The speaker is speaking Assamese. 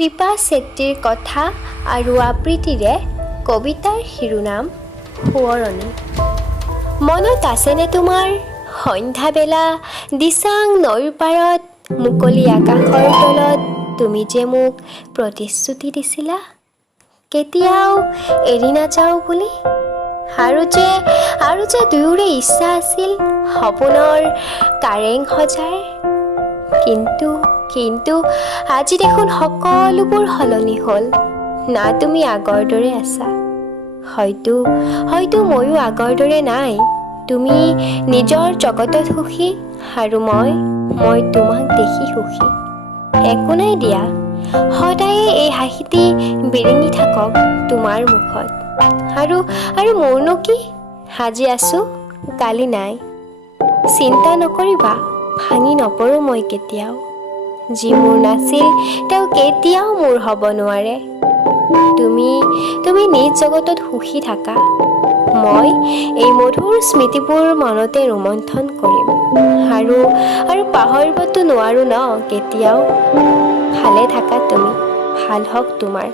কৃপা চেত্ৰীৰ কথা আৰু আবৃত্তিৰে কবিতাৰ শিৰোনাম সোঁৱৰণি। মনত আছেনে তোমাৰ সন্ধ্যাবেলা দিচাং নৈৰ পাৰত মুকলি আকাশৰ তলত তুমি যে মোক প্ৰতিশ্ৰুতি দিছিলা কেতিয়াও এৰি নাযাওঁ বুলি? আৰু যে দুয়োৰে ইচ্ছা আছিল সপোনৰ কাৰেং সজাৰ। কিন্তু আজি দেখোন সকলোবোৰ সলনি হ'ল। না তুমি আগৰ দৰে আছা, হয়তো ময়ো আগৰ দৰে নাই। তুমি নিজৰ জগতত সুখী আৰু মই তোমাক দেখি সুখী। একো নাই দিয়া, সদায়ে এই হাঁহিটি বিৰিঙি থাকক তোমাৰ মুখত। আৰু মোৰনো কি, আজি আছোঁ কালি নাই। চিন্তা নকৰিবা, ভাঙি নপৰোঁ মই কেতিয়াও। যি মোৰ নাছিল তেওঁ কেতিয়াও মোৰ হ'ব নোৱাৰে। তুমি নিজ জগতত সুখী থাকা, মই এই মধুৰ স্মৃতিবোৰ মনতে ৰোমন্থন কৰিম। আৰু পাহৰিবতো নোৱাৰো ন কেতিয়াও। ভালে থাকা তুমি, ভাল হওক তোমাৰ।